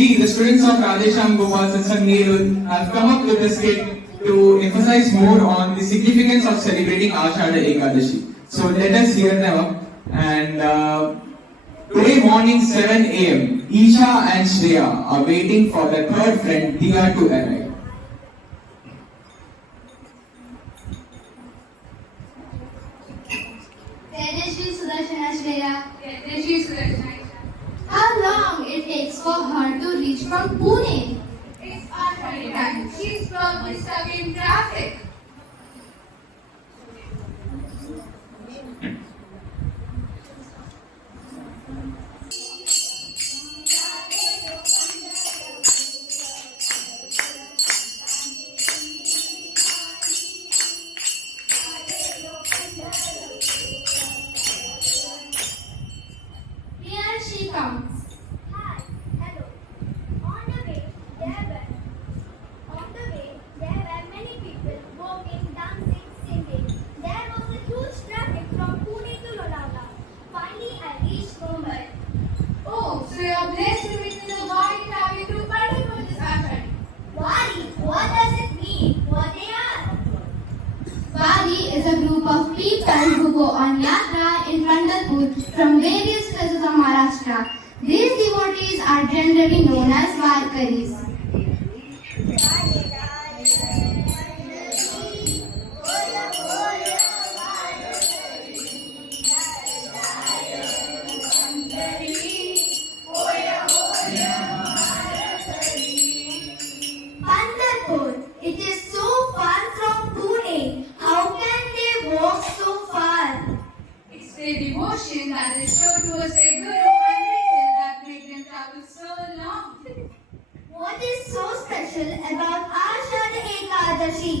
we, the students of Radhesham Gopal Satsang Nehru, have come up with this skit to emphasize more on the significance of celebrating Ashada Ekadashi. So let us hear them up. And today morning 7 a.m., Isha and Shreya are waiting for their third friend Diya to arrive. How long it takes for her to reach from Pune? It's already time. She's probably stuck in traffic. Here she comes. Hi, hello. On the way, there were many people walking, dancing, singing. There was a huge traffic from Pune to Lonavala. Finally, I reached Mumbai. Oh, so you're blessed to witness the wide traffic through Pandharpur this afternoon. Wari, what does it mean? What they are? Wari is a group of people who go on yatra in Pandharpur from various places of Maharashtra. These devotees are generally known as Varkaris. Pandharpur, it is so far from Pune. How can they walk so far? It's their devotion that is shown towards their Guru and ritual that made them travel so long. What is so special about Ashada Ekadashi?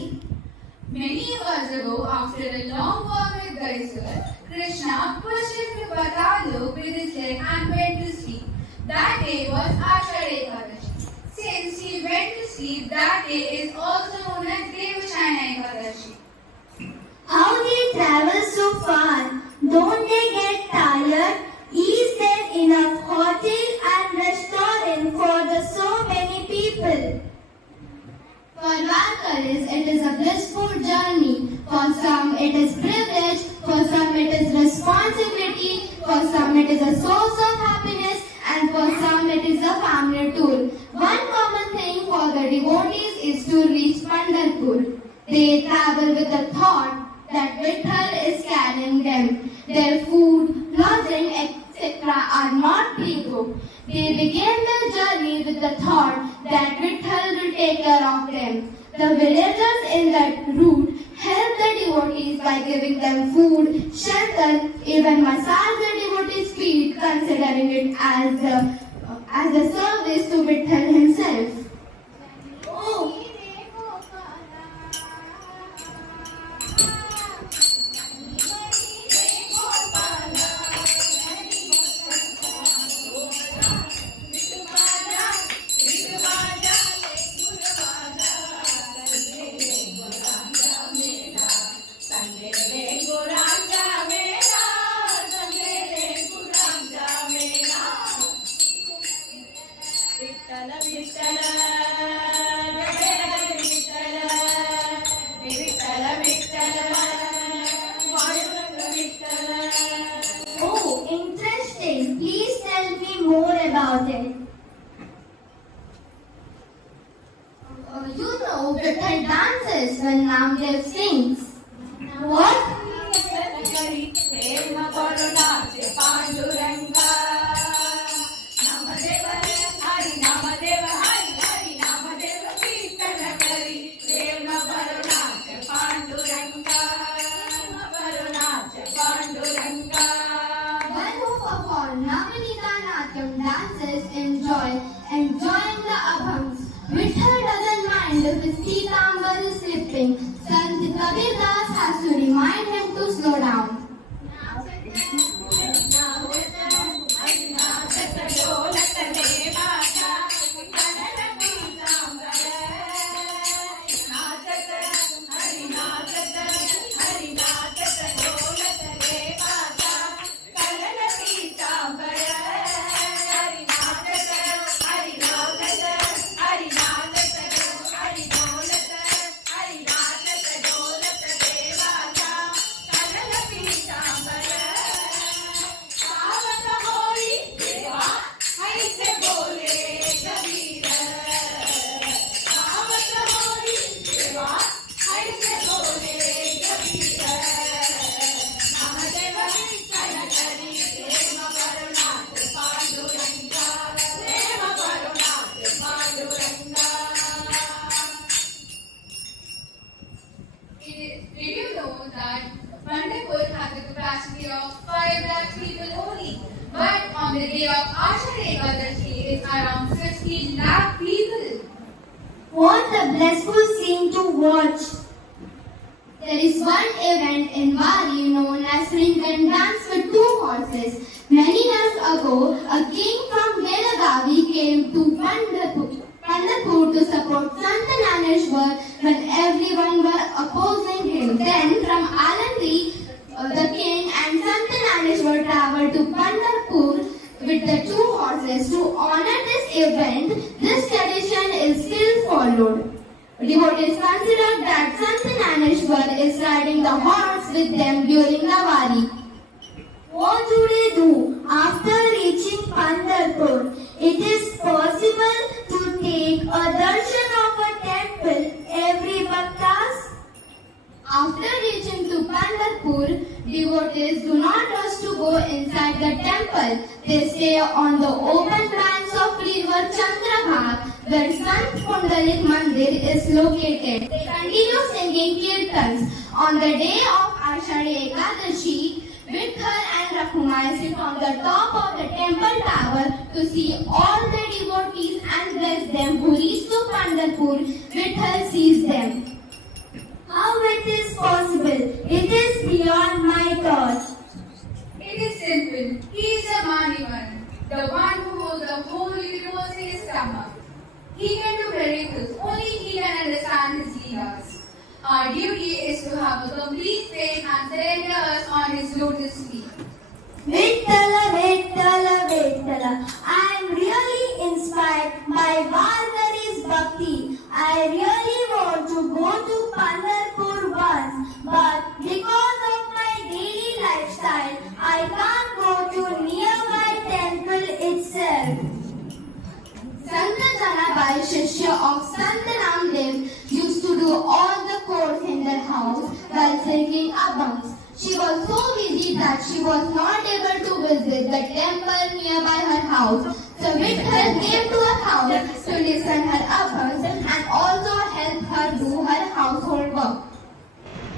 Many years ago, after a long war with Gaisur, Krishna pushed him to Patalo with his leg and went to sleep. That day was Ashada Ekadashi. Since he went to sleep, that day is also known as Devachayana Ekadashi. How they travel so far? Don't they get tired? Is there enough hotel and restaurant for the so many people? For Varkaris, it is a blissful journey. For some, it is privilege. For some, it is responsibility. For some, it is a source of happiness. And for some, it is a family tour. One common thing for the devotees is to reach Pandharpur. They travel with the thought that Vitthal is carrying them. Their food, lodging, etc. are not pre-cooked. They begin their journey with the thought that Vitthal will take care of them. The villagers in that route help the devotees by giving them food, shelter, even massage the devotees' feet, considering it as a service to Vitthal himself. Oh, oh, interesting. Please tell me more about it. You know, Vitthal dances when Namdev sings. What? One who perform Navanika Natyam dances enjoying the abhangs. Vitthal doesn't mind if his Pitambar is slipping. Sant Kabir Das has to remind him to slow down. Pandharpur has a capacity of 5 lakh people only. But on the day of Ashadhi Ekadashi, it's around 50 lakh people. What a blissful scene to watch. There is one event in Wari known as Ringan dance with 2 horses. Many years ago, a king from Belagavi came to Pandharpur to support Sant Naneshwar when everyone were opposing him. Then from Alandi, the king and Sant Naneshwar travelled to Pandharpur with the 2 horses. To honor this event, this tradition is still followed. Devotees consider that Sant Naneshwar is riding the horse with them during the Wari. What do they do after reaching Pandharpur? It is possible to take a darshan of a temple every bhaktas. After reaching to Pandharpur, devotees do not rush to go inside the temple. They stay on the open banks of river Chandrabhag, where Sant Pundalik Mandir is located. They continue singing kirtans. On the day of Ashadhi Ekadashi, Vitthal and Rakhumai sit on the top of the temple tower to see all the devotees and bless them who reach to Pandharpur. Vitthal sees them. How it is possible? It is beyond my thought. It is simple. He is the Manivan, the one who holds the whole universe in his stomach. He can do miracles. Only he can understand his leelas. Our duty is to have a complete faith and surrender us on his lotus feet. Vittala, Vittala, Vittala. I am really inspired by Varkari's bhakti. I really want to go to Pandharpur once, but because of my daily lifestyle, I can't go to nearby temple itself. Sant Janabai, Shishya of Sant Ramdev, used to do all the chores in their house while singing abhangs. She was so busy that she was not able to visit the temple nearby her house. So Vitthal came to her house to listen her abhangs and also help her do her household work.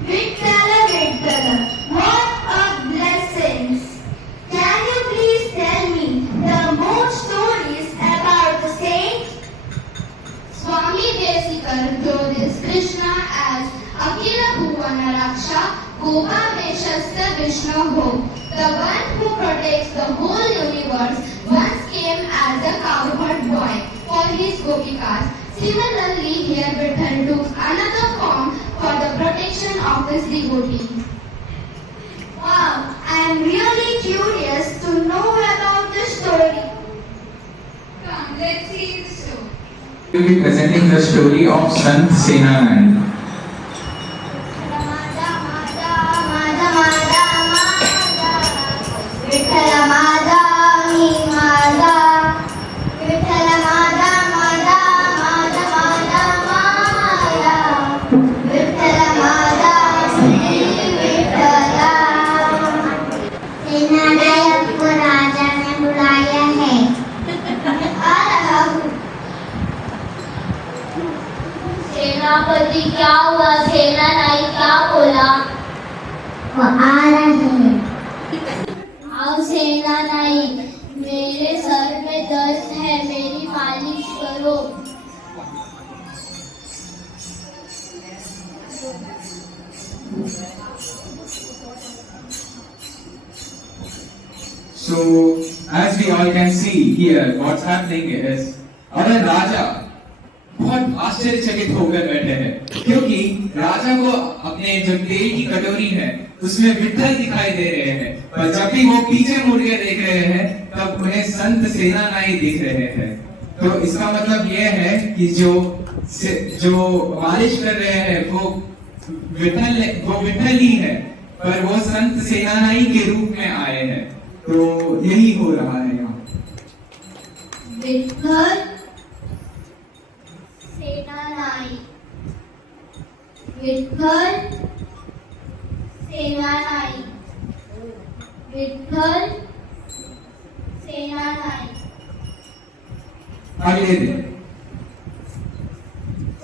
Vittala, Vittala. What a blessing. Can you please tell me the more stories about the saint? Swami Desikar glorifies Krishna as Akila Bhuvana Raksha, Gopa Veshasya Vishnaho. The one who protects the whole universe once came as a cowherd boy for his Gopikas. Similarly, here Vitthal took another form for the protection of his devotee. Wow, I am really curious to know about the story. Come, let's see the story. We will be presenting the story of Sant Senanai. सेनापति क्या हुआ? सेनानाई क्या बोला? वो आ रहे हैं। आओ सेनानाई, मेरे सर में दर्द है, मेरी मालिश करो। So, as we all can see here, what's happening is, our Raja बहुत आश्चर्यचकित होकर बैठे हैं, क्योंकि राजा को अपने जो तेल की कटोरी है उसमें विट्ठल दिखाई दे रहे हैं, पर जब भी वो पीछे मुड़ के देख रहे हैं तब उन्हें संत सेनानाई दिख रहे हैं। तो इसका मतलब ये है कि जो मालिश कर रहे हैं वो विट्ठल ही है, पर वो संत सेनानाई के रूप में आए हैं। तो यही हो रहा है यहाँ। विट्ठल सेनानाई, विट्ठल सेनानाई, विट्ठल सेनानाई। अगले दिन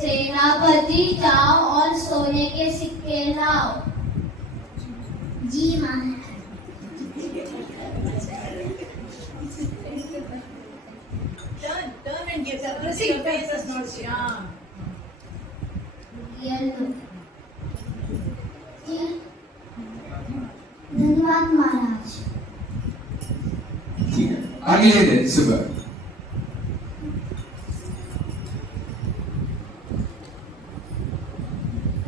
सेनापति जाओ और सोने के सिक्के लाओ। धन्यवाद महाराज। ठीक है, आगे ले दे सुबह।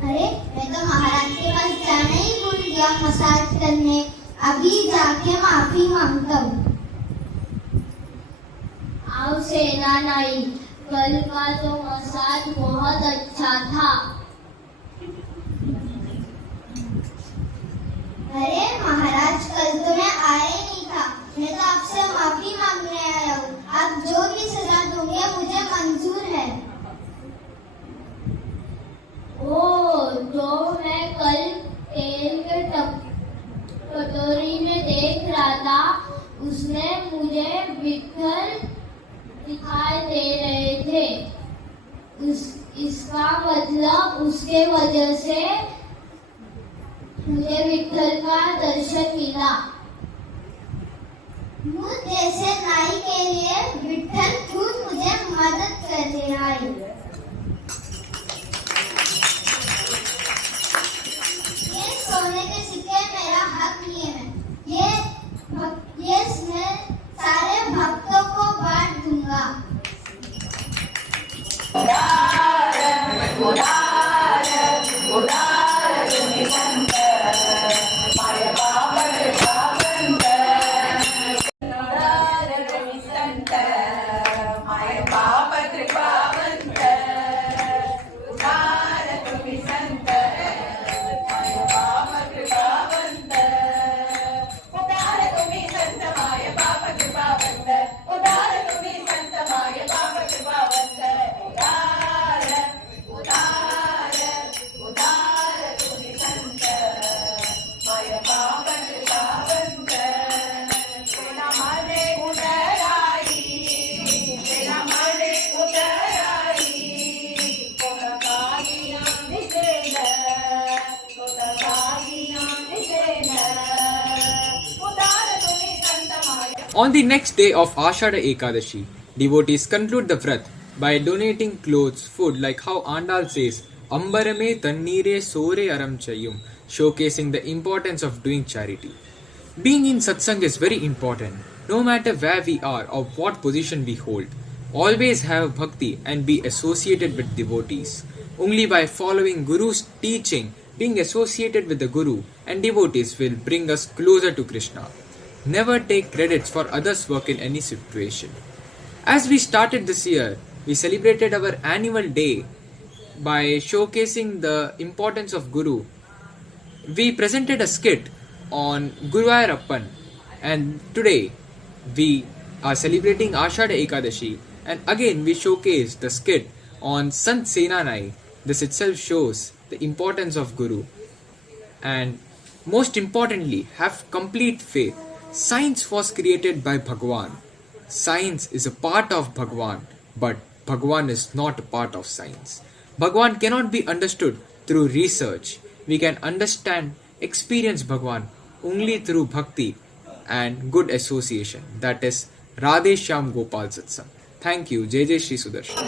अरे मैं तो महाराज के पास जाना ही भूल गया मसाज करने। अभी जाके माफी मांगता हूँ। आओ सेना नाई, कल का तो मसाज बहुत अच्छा था। अरे महाराज कल तो मैं आया ही नहीं था। मैं तो आपसे माफी मांगने आया हूँ। आप जो भी सजा दोगे मुझे मंजूर है। ओ, जो मैं कल तेल के कटोरी में देख रहा था, उसमें मुझे विट्ठल दिखाई दे रहे थे। इसका मतलब उसके वजह से मुझे विट्ठल का दर्शन मिला। मुझ जैसे नाई के लिए विट्ठल खुद मुझे मदद करने आई। ये सोने के सिक्के मेरा हक लिए हैं। ये मैं सारे भक्तों को बांट दूंगा। On the next day of Ashada Ekadashi, devotees conclude the vrat by donating clothes, food, like how Andal says, Ambarame Tannire Sore Aram Chayum, showcasing the importance of doing charity. Being in satsang is very important. No matter where we are or what position we hold, always have bhakti and be associated with devotees. Only by following Guru's teaching, being associated with the Guru and devotees will bring us closer to Krishna. Never take credits for others' work in any situation. As we started this year, we celebrated our annual day by showcasing the importance of Guru. We presented a skit on Guruvayurappan, and today we are celebrating Ashada Ekadashi, and again we showcase the skit on Sant Senanai. This itself shows the importance of Guru, and most importantly, have complete faith. Science was created by Bhagwan. Science is a part of Bhagwan, but Bhagwan is not a part of science. Bhagwan cannot be understood through research. We can understand, experience Bhagwan only through bhakti and good association. That is Radhe Shyam Gopal Satsang. Thank you. Jai Jai Shri Sudarshan.